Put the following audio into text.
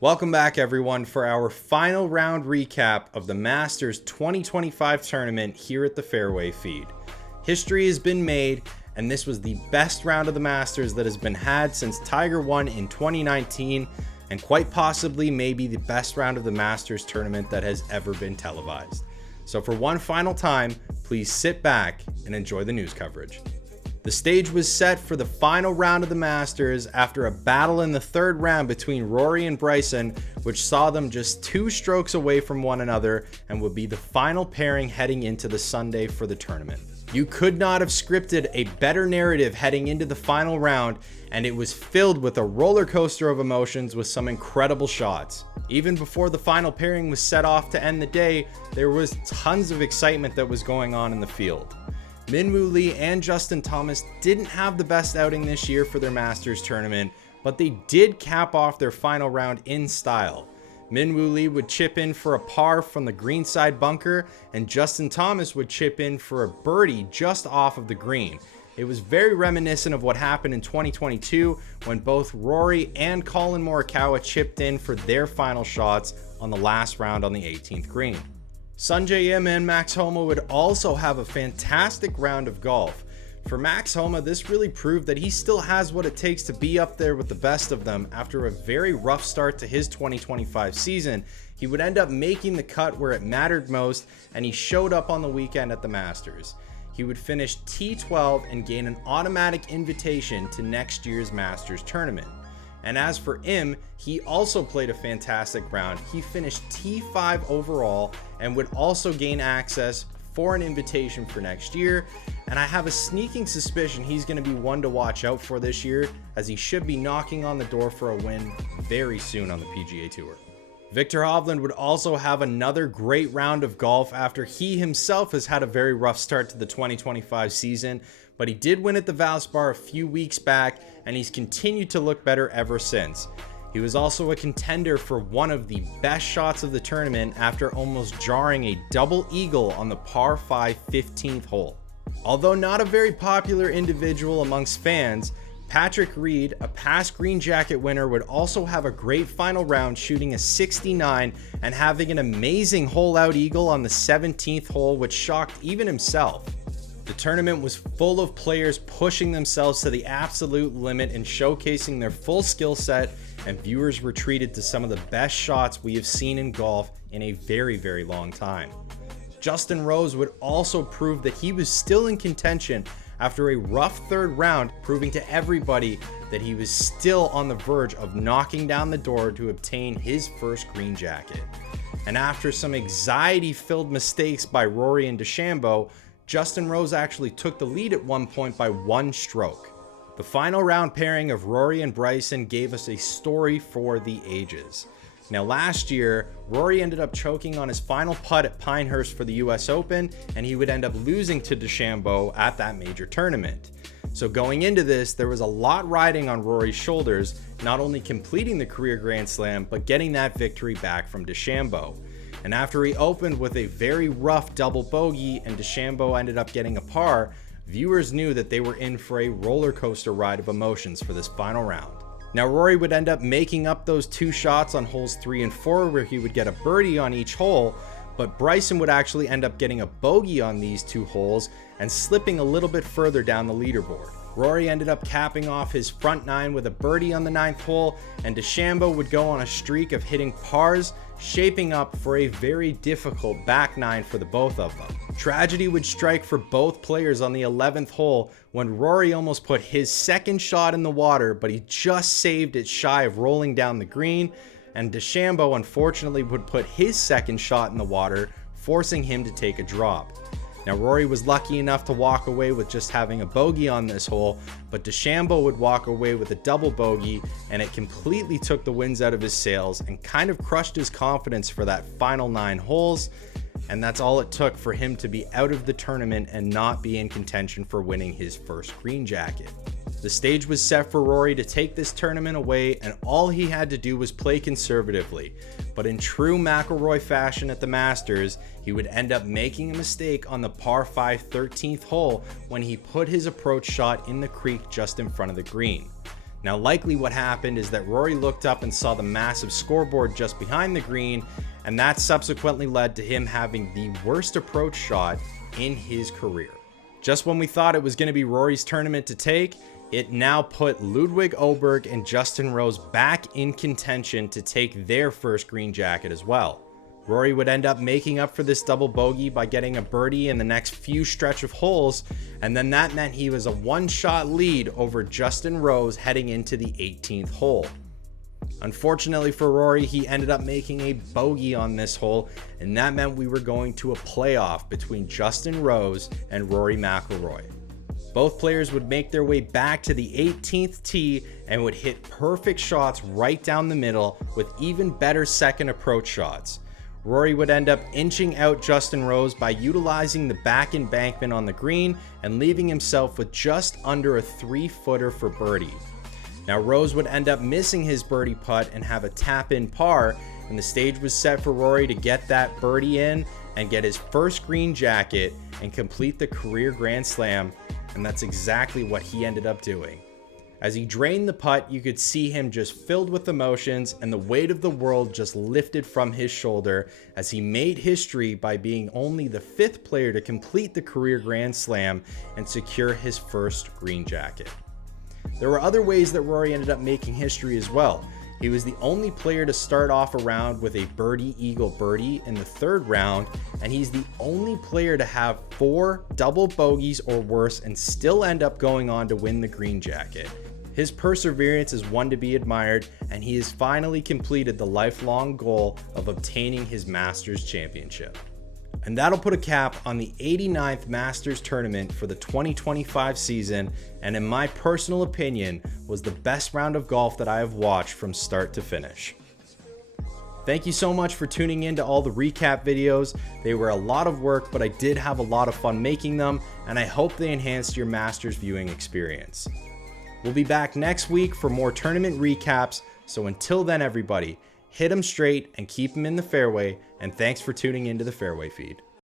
Welcome back everyone for our final round recap of the Masters 2025 tournament here at the Fairway Feed. History has been made, and this was the best round of the Masters that has been had since Tiger won in 2019, and quite possibly maybe the best round of the Masters tournament that has ever been televised. So for one final time, please sit back and enjoy the news coverage. The stage was set for the final round of the Masters after a battle in the third round between Rory and Bryson, which saw them just 2 strokes away from one another and would be the final pairing heading into the Sunday for the tournament. You could not have scripted a better narrative heading into the final round, and it was filled with a roller coaster of emotions with some incredible shots. Even before the final pairing was set off to end the day, there was tons of excitement that was going on in the field. Min-Woo Lee and Justin Thomas didn't have the best outing this year for their Masters tournament, but they did cap off their final round in style. Min-Woo Lee would chip in for a par from the greenside bunker, and Justin Thomas would chip in for a birdie just off of the green. It was very reminiscent of what happened in 2022 when both Rory and Collin Morikawa chipped in for their final shots on the last round on the 18th green. Sungjae Im and Max Homa would also have a fantastic round of golf. For Max Homa, this really proved that he still has what it takes to be up there with the best of them. After a very rough start to his 2025 season, he would end up making the cut where it mattered most, and he showed up on the weekend at the Masters. He would finish T12 and gain an automatic invitation to next year's Masters tournament. And as for Im, he also played a fantastic round. He finished T5 overall and would also gain access for an invitation for next year. And I have a sneaking suspicion he's going to be one to watch out for this year, as he should be knocking on the door for a win very soon on the PGA Tour. Viktor Hovland would also have another great round of golf after he himself has had a very rough start to the 2025 season, but he did win at the Valspar a few weeks back, and he's continued to look better ever since. He was also a contender for one of the best shots of the tournament after almost jarring a double eagle on the par 5 15th hole. Although not a very popular individual amongst fans, Patrick Reed, a past green jacket winner, would also have a great final round, shooting a 69 and having an amazing hole-out eagle on the 17th hole, which shocked even himself. The tournament was full of players pushing themselves to the absolute limit and showcasing their full skill set, and viewers were treated to some of the best shots we have seen in golf in a very, very long time. Justin Rose would also prove that he was still in contention after a rough third round, proving to everybody that he was still on the verge of knocking down the door to obtain his first green jacket. And after some anxiety-filled mistakes by Rory and DeChambeau, Justin Rose actually took the lead at one point by 1 stroke. The final round pairing of Rory and Bryson gave us a story for the ages. Now last year, Rory ended up choking on his final putt at Pinehurst for the US Open, and he would end up losing to DeChambeau at that major tournament. So going into this, there was a lot riding on Rory's shoulders, not only completing the career Grand Slam, but getting that victory back from DeChambeau. And after he opened with a very rough double bogey and DeChambeau ended up getting a par, viewers knew that they were in for a roller coaster ride of emotions for this final round. Now Rory would end up making up those 2 shots on holes 3 and 4 where he would get a birdie on each hole, but Bryson would actually end up getting a bogey on these 2 holes and slipping a little bit further down the leaderboard. Rory ended up capping off his front 9 with a birdie on the 9th hole, and DeChambeau would go on a streak of hitting pars, shaping up for a very difficult back 9 for the both of them. Tragedy would strike for both players on the 11th hole when Rory almost put his second shot in the water, but he just saved it shy of rolling down the green, and DeChambeau unfortunately would put his second shot in the water, forcing him to take a drop. Now Rory was lucky enough to walk away with just having a bogey on this hole, but DeChambeau would walk away with a double bogey, and it completely took the winds out of his sails and kind of crushed his confidence for that final 9 holes. And that's all it took for him to be out of the tournament and not be in contention for winning his first green jacket. The stage was set for Rory to take this tournament away, and all he had to do was play conservatively. But in true McIlroy fashion at the Masters, he would end up making a mistake on the par 5 13th hole when he put his approach shot in the creek just in front of the green. Now, likely what happened is that Rory looked up and saw the massive scoreboard just behind the green, and that subsequently led to him having the worst approach shot in his career. Just when we thought it was going to be Rory's tournament to take, it now put Ludwig Åberg and Justin Rose back in contention to take their first green jacket as well. Rory would end up making up for this double bogey by getting a birdie in the next few stretch of holes, and then that meant he was a one-shot lead over Justin Rose heading into the 18th hole. Unfortunately for Rory, he ended up making a bogey on this hole, and that meant we were going to a playoff between Justin Rose and Rory McIlroy. Both players would make their way back to the 18th tee and would hit perfect shots right down the middle with even better second approach shots. Rory would end up inching out Justin Rose by utilizing the back embankment on the green and leaving himself with just under a 3-footer for birdie. Now, Rose would end up missing his birdie putt and have a tap-in par, and the stage was set for Rory to get that birdie in and get his first green jacket and complete the career Grand Slam, and that's exactly what he ended up doing. As he drained the putt, you could see him just filled with emotions, and the weight of the world just lifted from his shoulder as he made history by being only the 5th player to complete the career Grand Slam and secure his first green jacket. There were other ways that Rory ended up making history as well. He was the only player to start off a round with a birdie eagle birdie in the 3rd round, and he's the only player to have 4 double bogeys or worse and still end up going on to win the green jacket. His perseverance is one to be admired, and he has finally completed the lifelong goal of obtaining his Masters championship. And that'll put a cap on the 89th Masters tournament for the 2025 season, and in my personal opinion, was the best round of golf that I have watched from start to finish. Thank you so much for tuning in to all the recap videos. They were a lot of work, but I did have a lot of fun making them, and I hope they enhanced your Masters viewing experience. We'll be back next week for more tournament recaps, so until then everybody, hit 'em straight and keep 'em in the fairway, and thanks for tuning into the Fairway Feed.